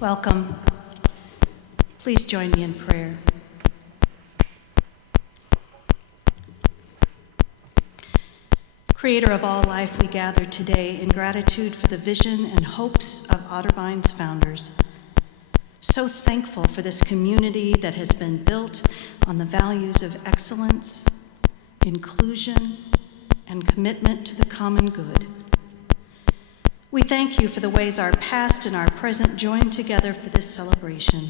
Welcome. Please join me in prayer. Creator of all life, we gather today in gratitude for the vision and hopes of Otterbein's founders. So thankful for this community that has been built on the values of excellence, inclusion, and commitment to the common good. We thank you for the ways our past and our present join together for this celebration.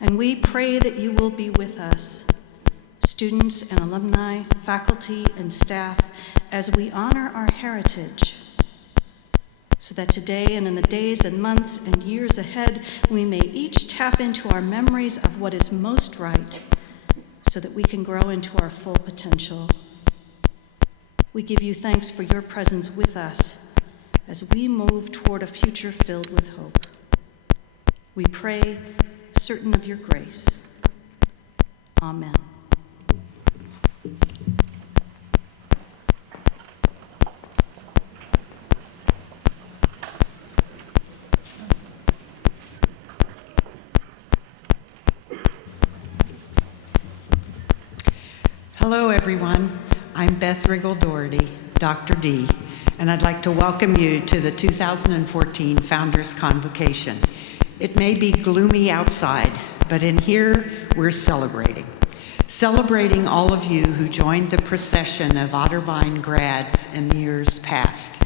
And we pray that you will be with us, students and alumni, faculty and staff, as we honor our heritage, so that today and in the days and months and years ahead, we may each tap into our memories of what is most right, so that we can grow into our full potential. We give you thanks for your presence with us as we move toward a future filled with hope. We pray, certain of your grace. Amen. Hello, everyone. I'm Beth Riggle-Doherty, Dr. D, and I'd like to welcome you to the 2014 Founders Convocation. It may be gloomy outside, but in here, we're celebrating. Celebrating all of you who joined the procession of Otterbein grads in the years past.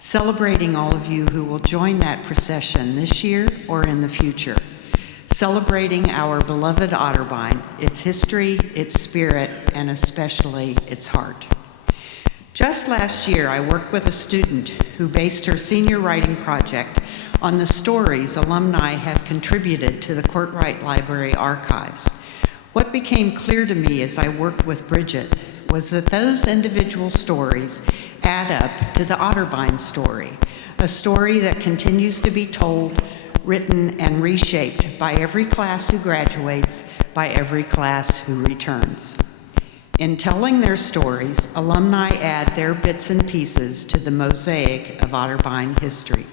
Celebrating all of you who will join that procession this year or in the future. Celebrating our beloved Otterbein, its history, its spirit, and especially its heart. Just last year, I worked with a student who based her senior writing project on the stories alumni have contributed to the Courtright Library archives. What became clear to me as I worked with Bridget was that those individual stories add up to the Otterbein story, a story that continues to be told, written, and reshaped by every class who graduates, by every class who returns. In telling their stories, alumni add their bits and pieces to the mosaic of Otterbein history.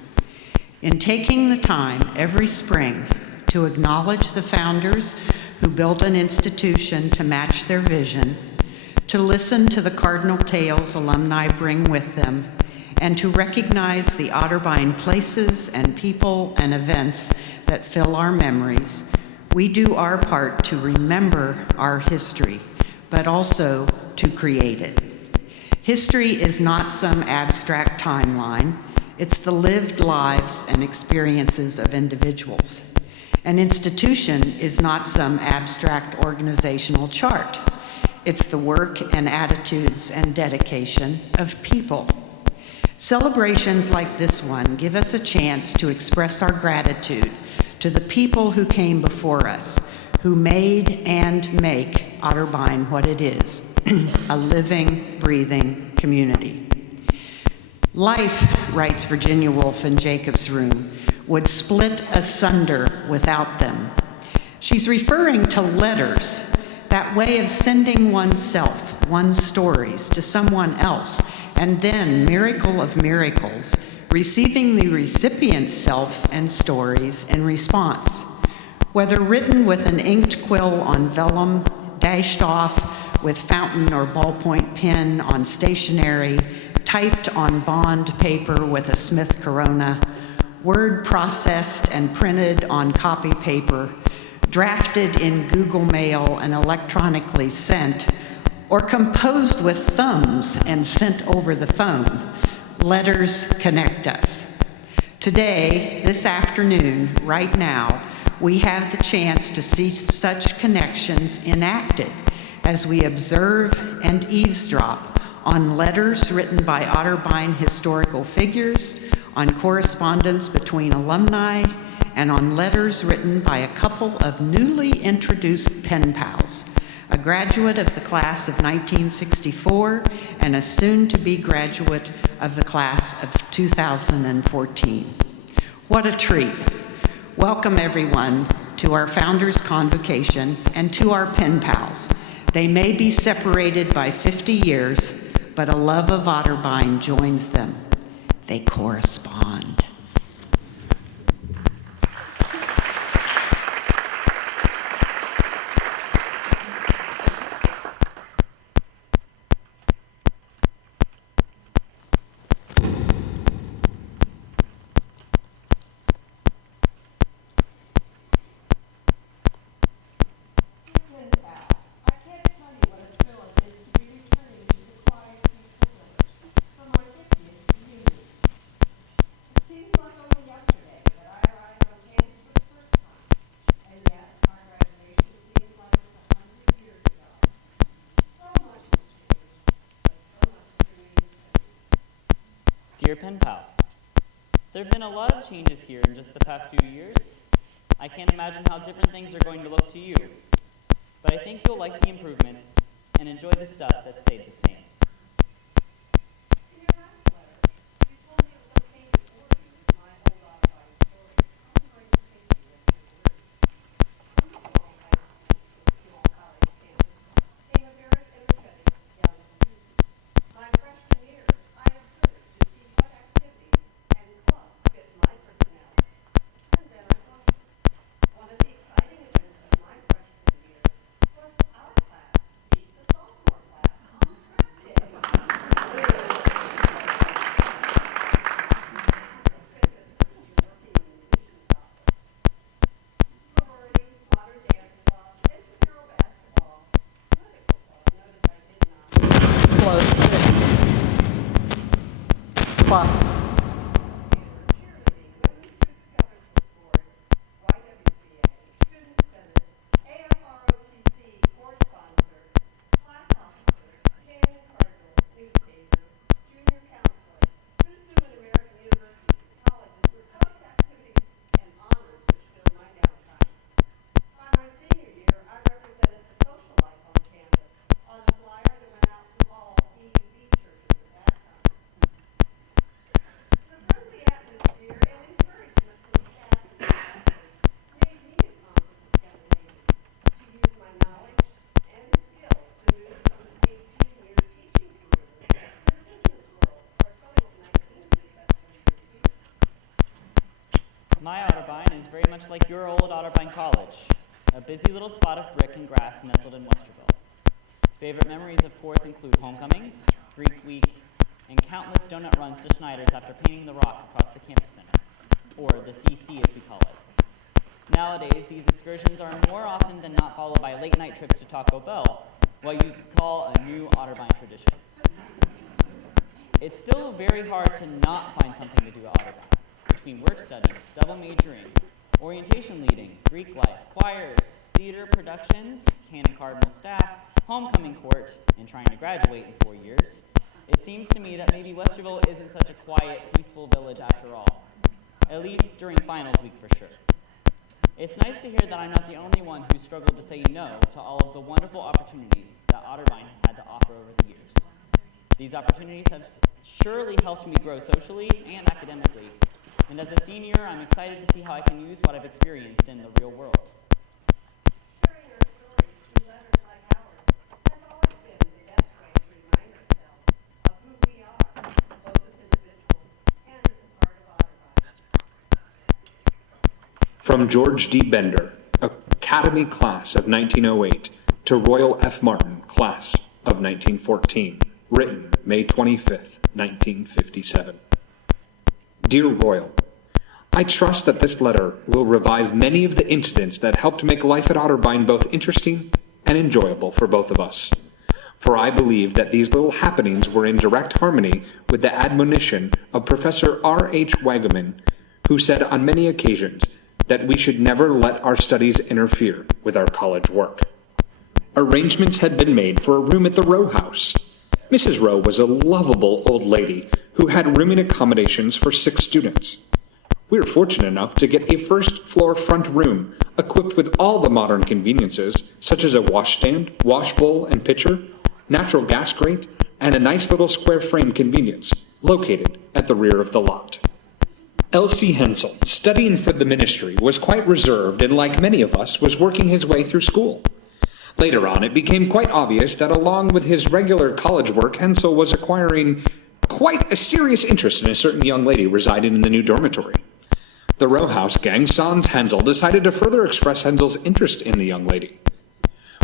In taking the time every spring to acknowledge the founders who built an institution to match their vision, to listen to the cardinal tales alumni bring with them, and to recognize the Otterbein places and people and events that fill our memories, we do our part to remember our history, but also to create it. History is not some abstract timeline. It's the lived lives and experiences of individuals. An institution is not some abstract organizational chart. It's the work and attitudes and dedication of people. Celebrations like this one give us a chance to express our gratitude to the people who came before us, who made and make Otterbein what it is, a living, breathing community. Life, writes Virginia Woolf in Jacob's Room, would split asunder without them. She's referring to letters, that way of sending oneself, one's stories, to someone else, and then, miracle of miracles, receiving the recipient's self and stories in response. Whether written with an inked quill on vellum, dashed off with fountain or ballpoint pen on stationery, typed on bond paper with a Smith Corona, word processed and printed on copy paper, drafted in Google Mail and electronically sent, or composed with thumbs and sent over the phone, letters connect us. Today, this afternoon, right now, we have the chance to see such connections enacted as we observe and eavesdrop on letters written by Otterbein historical figures, on correspondence between alumni, and on letters written by a couple of newly introduced pen pals, a graduate of the class of 1964 and a soon-to-be graduate of the class of 2014. What a treat. Welcome, everyone, to our Founders Convocation and to our pen pals. They may be separated by 50 years, but a love of Otterbein joins them. They correspond. Dear pen pal, there have been a lot of changes here in just the past few years. I can't imagine how different things are going to look to you, but I think you'll like the improvements and enjoy the stuff that stayed the same. My Otterbein is very much like your old Otterbein College, a busy little spot of brick and grass nestled in Westerville. Favorite memories, of course, include homecomings, Greek week, and countless donut runs to Schneider's after painting the rock across the campus center, or the CC as we call it. Nowadays, these excursions are more often than not followed by late-night trips to Taco Bell, what you could call a new Otterbein tradition. It's still very hard to not find something to do at Otterbein. Between work study, double majoring, orientation leading, Greek life, choirs, theater productions, Canon Cardinal staff, homecoming court, and trying to graduate in 4 years, it seems to me that maybe Westerville isn't such a quiet, peaceful village after all. At least during finals week for sure. It's nice to hear that I'm not the only one who struggled to say no to all of the wonderful opportunities that Otterbein has had to offer over the years. These opportunities have surely helped me grow socially and academically. And as a senior, I'm excited to see how I can use what I've experienced in the real world. Sharing our stories through letters like ours has always been the best way to remind ourselves of who we are, both as individuals and as a part of Otterbein. From George D. Bender, Academy Class of 1908, to Royal F. Martin, Class of 1914, written May 25th, 1957. Dear Royal, I trust that this letter will revive many of the incidents that helped make life at Otterbein both interesting and enjoyable for both of us. For I believe that these little happenings were in direct harmony with the admonition of Professor R.H. Wagaman, who said on many occasions that we should never let our studies interfere with our college work. Arrangements had been made for a room at the Row House. Mrs. Rowe was a lovable old lady who had rooming accommodations for 6 students. We were fortunate enough to get a first-floor front room equipped with all the modern conveniences, such as a washstand, wash bowl and pitcher, natural gas grate, and a nice little square frame convenience located at the rear of the lot. L.C. Hensel, studying for the ministry, was quite reserved and, like many of us, was working his way through school. Later on, it became quite obvious that along with his regular college work, Hensel was acquiring quite a serious interest in a certain young lady residing in the new dormitory. The row house gang, sans Hensel, decided to further express Hensel's interest in the young lady.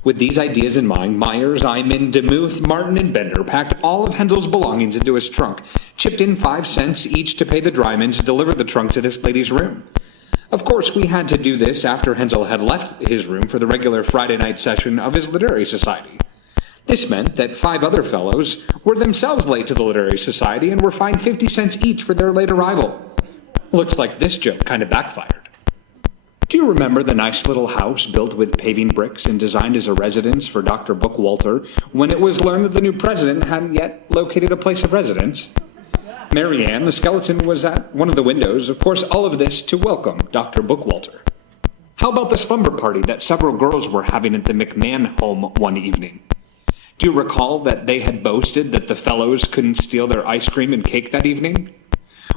With these ideas in mind, Myers, Eyman, DeMuth, Martin, and Bender packed all of Hensel's belongings into his trunk, chipped in 5 cents each to pay the dryman to deliver the trunk to this lady's room. Of course, we had to do this after Hensel had left his room for the regular Friday night session of his literary society. This meant that 5 other fellows were themselves late to the literary society and were fined 50 cents each for their late arrival. Looks like this joke kind of backfired. Do you remember the nice little house built with paving bricks and designed as a residence for Dr. Bookwalter when it was learned that the new president hadn't yet located a place of residence? Marianne, the skeleton, was at one of the windows. Of course, all of this to welcome Dr. Bookwalter. How about the slumber party that several girls were having at the McMahon home one evening? Do you recall that they had boasted that the fellows couldn't steal their ice cream and cake that evening?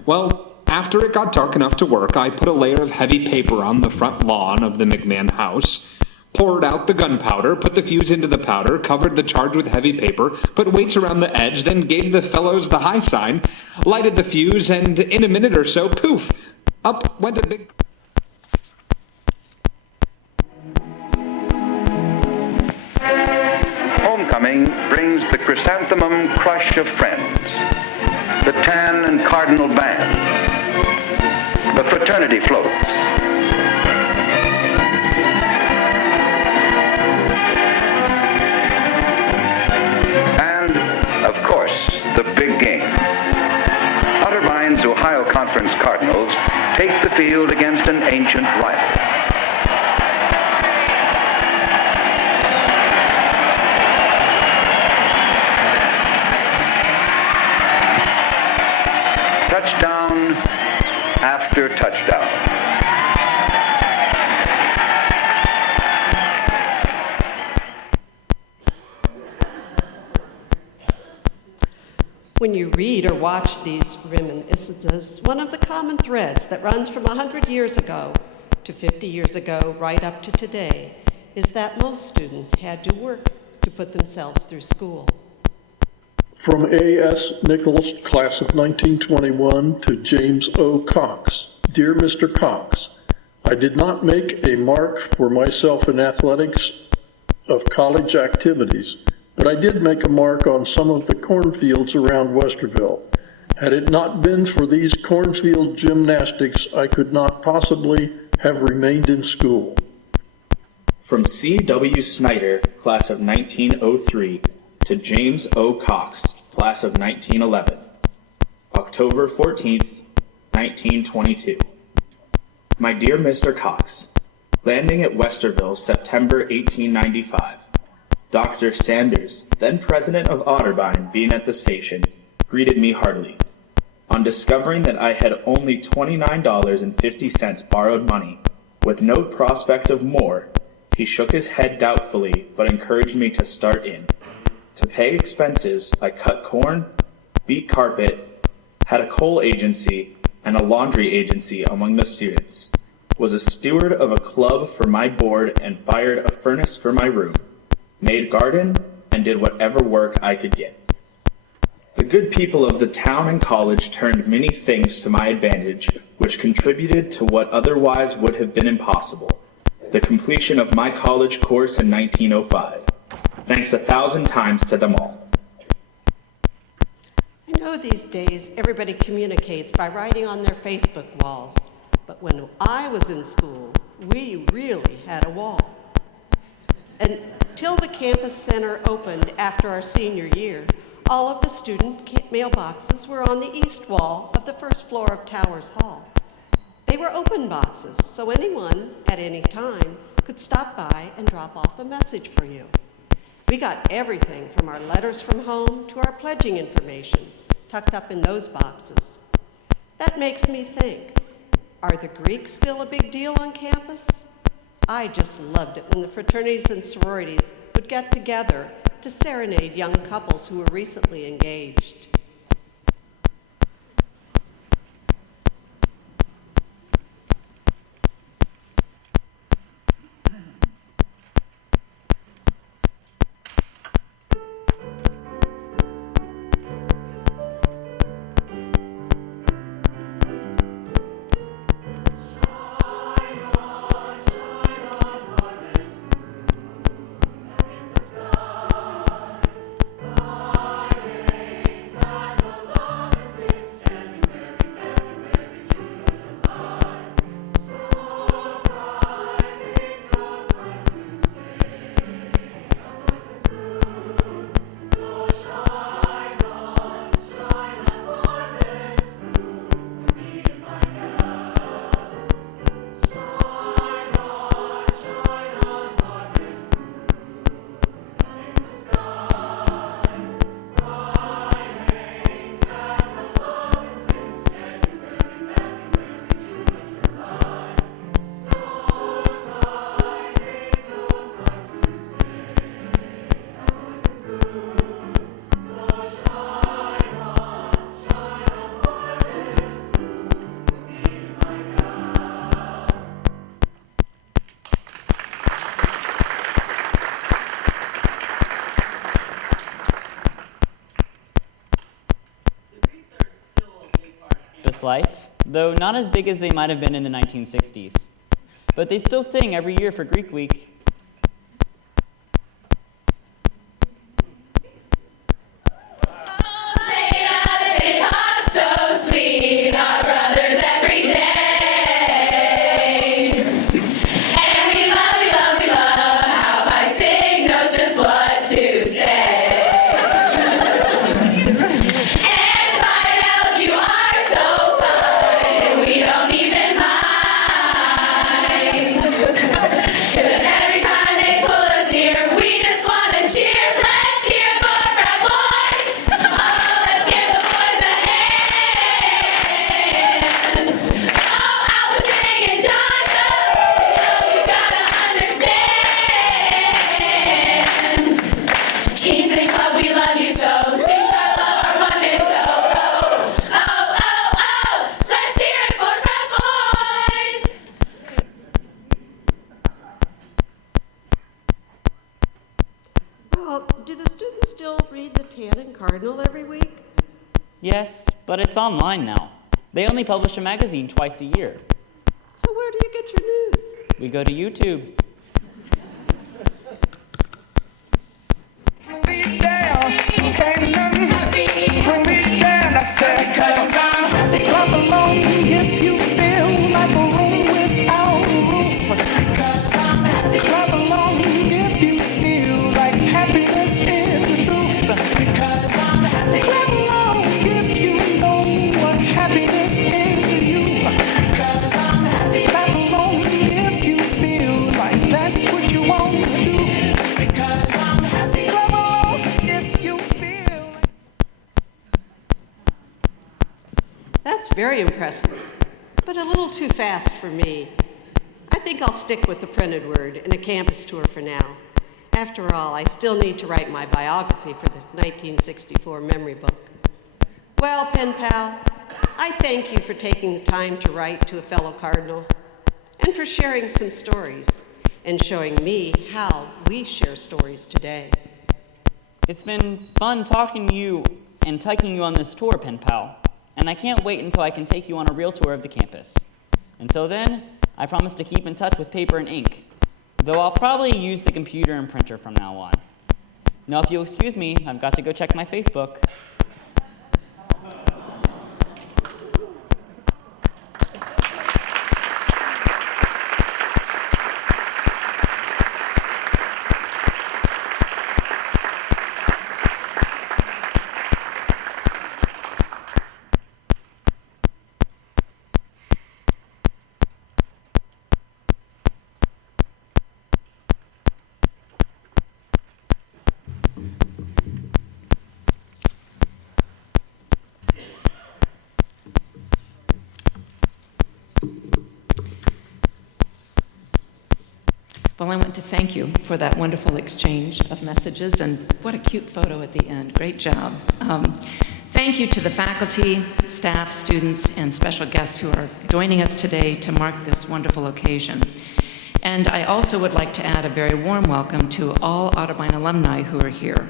Well, after it got dark enough to work, I put a layer of heavy paper on the front lawn of the McMahon house, poured out the gunpowder, put the fuse into the powder, covered the charge with heavy paper, put weights around the edge, then gave the fellows the high sign, lighted the fuse, and in a minute or so, poof, up went a big... Homecoming brings the chrysanthemum crush of friends, the tan and cardinal band, the fraternity floats, and, of course, the big game. Otterbein's Ohio Conference Cardinals take the field against an ancient rival. Touchdown after touchdown. When you read or watch these reminiscences, one of the common threads that runs from 100 years ago to 50 years ago right up to today is that most students had to work to put themselves through school. From A.S. Nichols, class of 1921, to James O. Cox. Dear Mr. Cox, I did not make a mark for myself in athletics of college activities, but I did make a mark on some of the cornfields around Westerville. Had it not been for these cornfield gymnastics, I could not possibly have remained in school. From C.W. Snyder, class of 1903, to James O. Cox, class of 1911, October 14th, 1922. My dear Mr. Cox, landing at Westerville, September 1895. Dr. Sanders, then president of Otterbein, being at the station, greeted me heartily. On discovering that I had only $29.50 borrowed money, with no prospect of more, he shook his head doubtfully, but encouraged me to start in. To pay expenses, I cut corn, beat carpet, had a coal agency and a laundry agency among the students, was a steward of a club for my board and fired a furnace for my room, made garden, and did whatever work I could get. The good people of the town and college turned many things to my advantage, which contributed to what otherwise would have been impossible, the completion of my college course in 1905. Thanks 1,000 times to them all. I know these days everybody communicates by writing on their Facebook walls, but when I was in school, we really had a wall. Until the campus center opened after our senior year, all of the student mailboxes were on the east wall of the first floor of Towers Hall. They were open boxes, so anyone at any time could stop by and drop off a message for you. We got everything from our letters from home to our pledging information tucked up in those boxes. That makes me think, are the Greeks still a big deal on campus? I just loved it when the fraternities and sororities would get together to serenade young couples who were recently engaged. Park's life, though not as big as they might have been in the 1960s. But they still sing every year for Greek Week. Yes, but it's online now. They only publish a magazine twice a year. So where do you get your news? We go to YouTube. That's very impressive, but a little too fast for me. I think I'll stick with the printed word and a campus tour for now. After all, I still need to write my biography for this 1964 memory book. Well, pen pal, I thank you for taking the time to write to a fellow Cardinal and for sharing some stories and showing me how we share stories today. It's been fun talking to you and taking you on this tour, pen pal. And I can't wait until I can take you on a real tour of the campus. Until then, I promise to keep in touch with paper and ink, though I'll probably use the computer and printer from now on. Now, if you'll excuse me, I've got to go check my Facebook. Well, I want to thank you for that wonderful exchange of messages, and what a cute photo at the end. Great job. Thank you to the faculty, staff, students, and special guests who are joining us today to mark this wonderful occasion. And I also would like to add a very warm welcome to all Otterbein alumni who are here.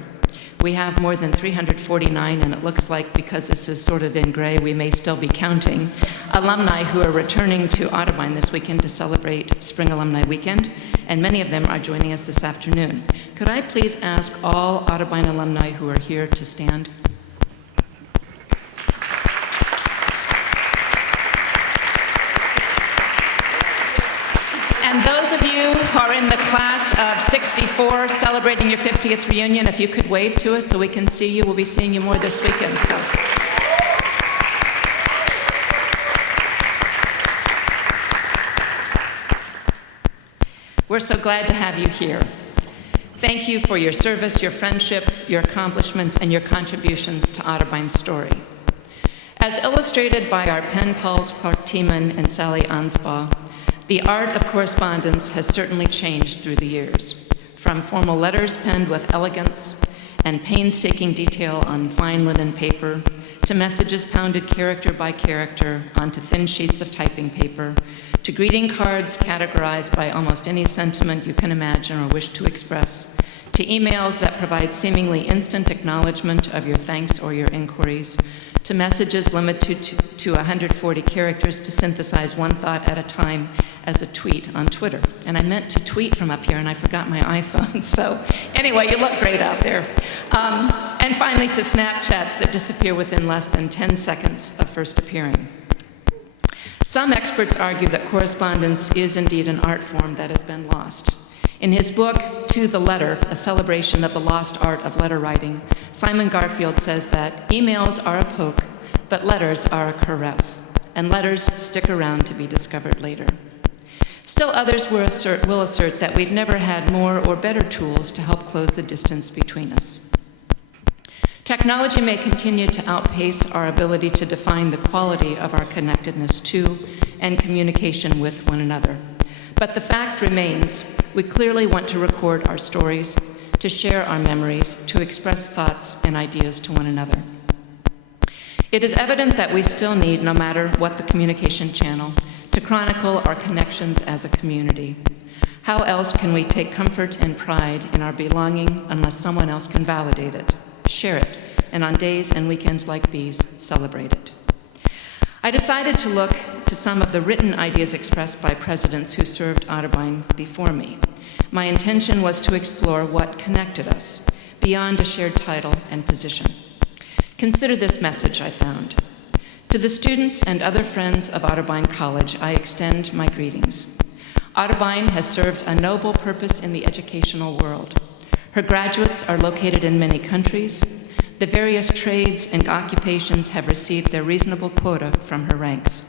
We have more than 349, and it looks like, because this is sort of in gray, we may still be counting, alumni who are returning to Otterbein this weekend to celebrate Spring Alumni Weekend, and many of them are joining us this afternoon. Could I please ask all Otterbein alumni who are here to stand? And those of you who are in the class of 64 celebrating your 50th reunion, if you could wave to us so we can see you. We'll be seeing you more this weekend. So. We're so glad to have you here. Thank you for your service, your friendship, your accomplishments, and your contributions to Otterbein's story. As illustrated by our pen pals Clark Tiemann and Sally Anspaugh, the art of correspondence has certainly changed through the years, from formal letters penned with elegance and painstaking detail on fine linen paper, to messages pounded character by character onto thin sheets of typing paper, to greeting cards categorized by almost any sentiment you can imagine or wish to express, to emails that provide seemingly instant acknowledgement of your thanks or your inquiries, to to messages limited to 140 characters to synthesize one thought at a time as a tweet on Twitter. And I meant to tweet from up here, and I forgot my iPhone. So anyway, you look great out there. And finally, to Snapchats that disappear within less than 10 seconds of first appearing. Some experts argue that correspondence is indeed an art form that has been lost. In his book, To the Letter, a celebration of the lost art of letter writing, Simon Garfield says that emails are a poke, but letters are a caress, and letters stick around to be discovered later. Still others will assert that we've never had more or better tools to help close the distance between us. Technology may continue to outpace our ability to define the quality of our connectedness to and communication with one another. But the fact remains, we clearly want to record our stories, to share our memories, to express thoughts and ideas to one another. It is evident that we still need, no matter what the communication channel, to chronicle our connections as a community. How else can we take comfort and pride in our belonging unless someone else can validate it, share it, and on days and weekends like these, celebrate it? I decided to look to some of the written ideas expressed by presidents who served Otterbein before me. My intention was to explore what connected us, beyond a shared title and position. Consider this message I found. To the students and other friends of Otterbein College, I extend my greetings. Otterbein has served a noble purpose in the educational world. Her graduates are located in many countries. The various trades and occupations have received their reasonable quota from her ranks.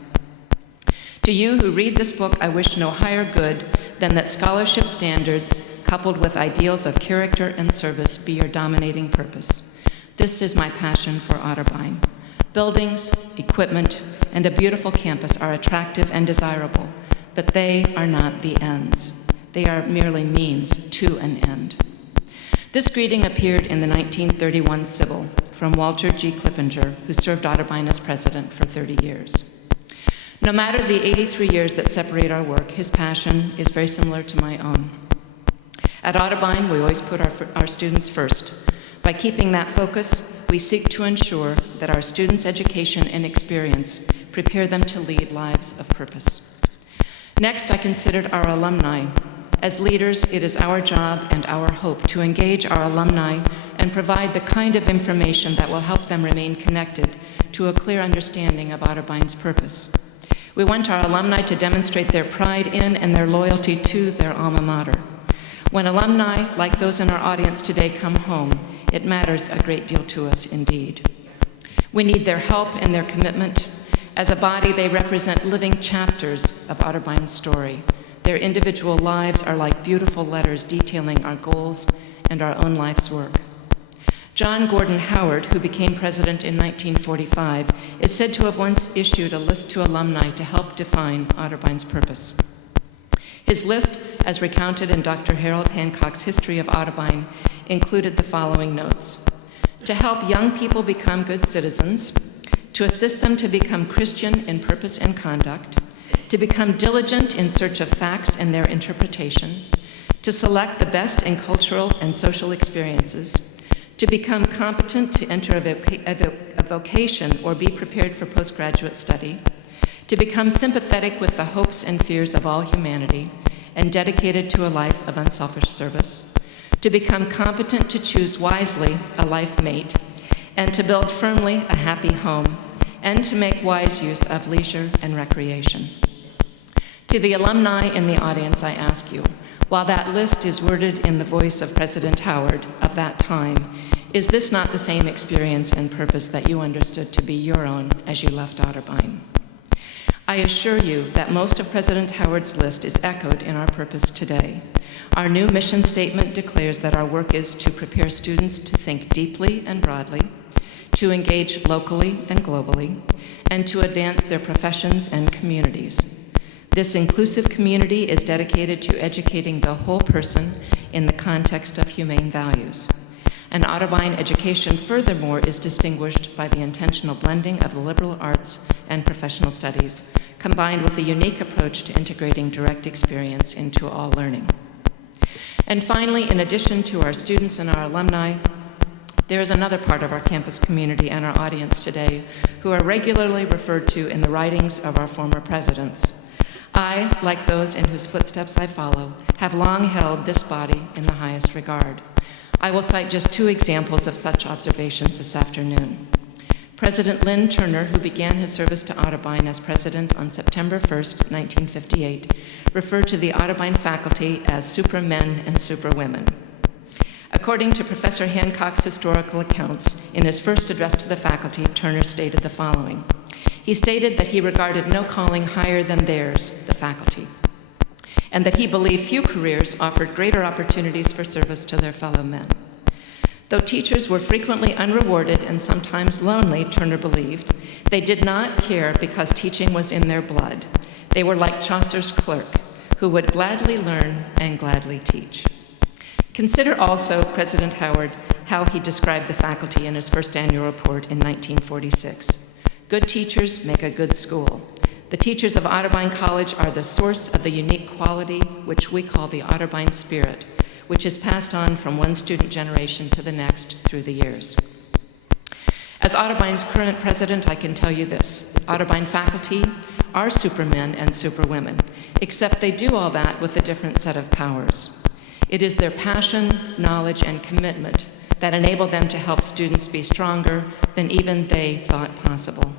To you who read this book, I wish no higher good than that scholarship standards, coupled with ideals of character and service, be your dominating purpose. This is my passion for Otterbein. Buildings, equipment, and a beautiful campus are attractive and desirable, but they are not the ends. They are merely means to an end. This greeting appeared in the 1931 Sybil from Walter G. Clippinger, who served Otterbein as president for 30 years. No matter the 83 years that separate our work, his passion is very similar to my own. At Otterbein, we always put our students first. By keeping that focus, we seek to ensure that our students' education and experience prepare them to lead lives of purpose. Next, I considered our alumni. As leaders, it is our job and our hope to engage our alumni and provide the kind of information that will help them remain connected to a clear understanding of Otterbein's purpose. We want our alumni to demonstrate their pride in and their loyalty to their alma mater. When alumni, like those in our audience today, come home, it matters a great deal to us indeed. We need their help and their commitment. As a body, they represent living chapters of Otterbein's story. Their individual lives are like beautiful letters detailing our goals and our own life's work. John Gordon Howard, who became president in 1945, is said to have once issued a list to alumni to help define Otterbein's purpose. His list, as recounted in Dr. Harold Hancock's History of Otterbein, included the following notes: to help young people become good citizens, to assist them to become Christian in purpose and conduct, to become diligent in search of facts and their interpretation, to select the best in cultural and social experiences, to become competent to enter a vocation or be prepared for postgraduate study, to become sympathetic with the hopes and fears of all humanity and dedicated to a life of unselfish service, to become competent to choose wisely a life mate, and to build firmly a happy home, and to make wise use of leisure and recreation. To the alumni in the audience, I ask you, while that list is worded in the voice of President Howard of that time, is this not the same experience and purpose that you understood to be your own as you left Otterbein? I assure you that most of President Howard's list is echoed in our purpose today. Our new mission statement declares that our work is to prepare students to think deeply and broadly, to engage locally and globally, and to advance their professions and communities. This inclusive community is dedicated to educating the whole person in the context of humane values. And Otterbein education, furthermore, is distinguished by the intentional blending of the liberal arts and professional studies, combined with a unique approach to integrating direct experience into all learning. And finally, in addition to our students and our alumni, there is another part of our campus community and our audience today who are regularly referred to in the writings of our former presidents. I, like those in whose footsteps I follow, have long held this body in the highest regard. I will cite just 2 examples of such observations this afternoon. President Lynn Turner, who began his service to Otterbein as president on September 1st, 1958, referred to the Otterbein faculty as supermen and superwomen. According to Professor Hancock's historical accounts, in his first address to the faculty, Turner stated the following. He stated that he regarded no calling higher than theirs, the faculty, and that he believed few careers offered greater opportunities for service to their fellow men. Though teachers were frequently unrewarded and sometimes lonely, Turner believed, they did not care because teaching was in their blood. They were like Chaucer's clerk, who would gladly learn and gladly teach. Consider also President Howard, how he described the faculty in his first annual report in 1946. Good teachers make a good school. The teachers of Otterbein College are the source of the unique quality which we call the Otterbein spirit, which is passed on from one student generation to the next through the years. As Otterbein's current president, I can tell you this. Otterbein faculty are supermen and superwomen, except they do all that with a different set of powers. It is their passion, knowledge, and commitment that enable them to help students be stronger than even they thought possible.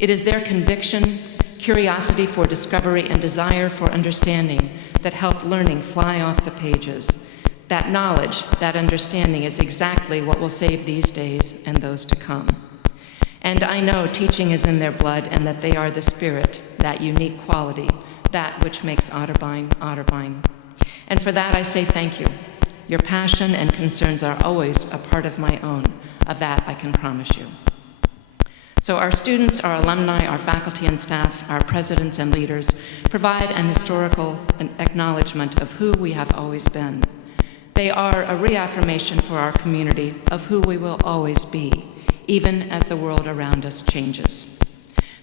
It is their conviction, curiosity for discovery, and desire for understanding that help learning fly off the pages. That knowledge, that understanding is exactly what will save these days and those to come. And I know teaching is in their blood and that they are the spirit, that unique quality, that which makes Otterbein, Otterbein. And for that I say thank you. Your passion and concerns are always a part of my own. Of that I can promise you. So our students, our alumni, our faculty and staff, our presidents and leaders provide an historical acknowledgement of who we have always been. They are a reaffirmation for our community of who we will always be, even as the world around us changes.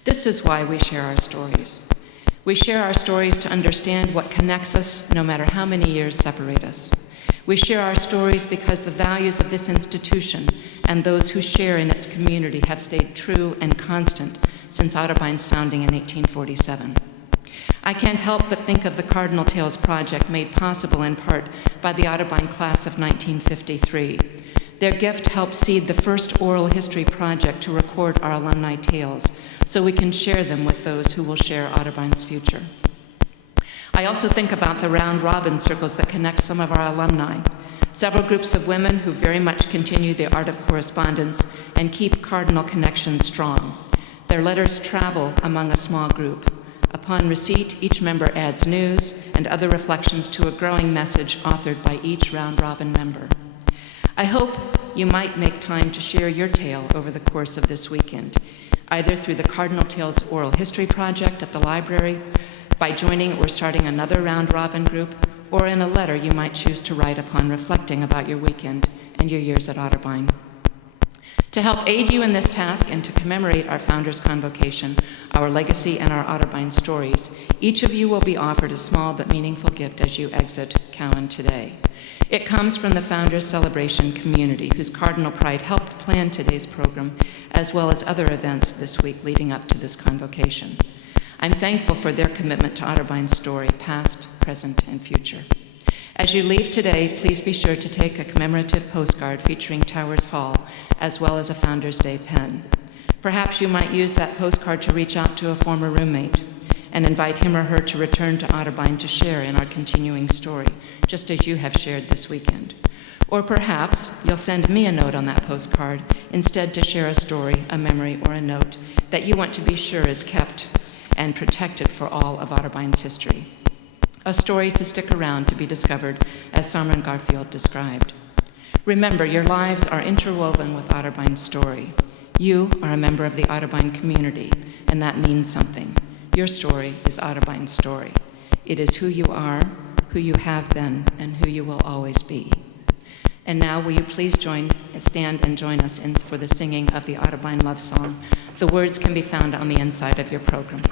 This is why we share our stories. We share our stories to understand what connects us, no matter how many years separate us. We share our stories because the values of this institution and those who share in its community have stayed true and constant since Otterbein's founding in 1847. I can't help but think of the Cardinal Tales Project, made possible in part by the Otterbein class of 1953. Their gift helped seed the first oral history project to record our alumni tales, so we can share them with those who will share Otterbein's future. I also think about the round-robin circles that connect some of our alumni. Several groups of women who very much continue the art of correspondence and keep cardinal connections strong. Their letters travel among a small group. Upon receipt, each member adds news and other reflections to a growing message authored by each round-robin member. I hope you might make time to share your tale over the course of this weekend, either through the Cardinal Tales Oral History Project at the library, by joining or starting another round-robin group, or in a letter you might choose to write upon reflecting about your weekend and your years at Otterbein. To help aid you in this task and to commemorate our Founders' Convocation, our legacy, and our Otterbein stories, each of you will be offered a small but meaningful gift as you exit Cowan today. It comes from the Founders Celebration community, whose Cardinal Pride helped plan today's program, as well as other events this week leading up to this convocation. I'm thankful for their commitment to Otterbein's story, past, present, and future. As you leave today, please be sure to take a commemorative postcard featuring Towers Hall, as well as a Founders Day pen. Perhaps you might use that postcard to reach out to a former roommate and invite him or her to return to Otterbein to share in our continuing story, just as you have shared this weekend. Or perhaps you'll send me a note on that postcard instead to share a story, a memory, or a note that you want to be sure is kept and protected for all of Otterbein's history. A story to stick around to be discovered, as Simon Garfield described. Remember, your lives are interwoven with Otterbein's story. You are a member of the Otterbein community, and that means something. Your story is Otterbein's story. It is who you are, who you have been, and who you will always be. And now, will you please stand and join us for the singing of the Otterbein love song. The words can be found on the inside of your program.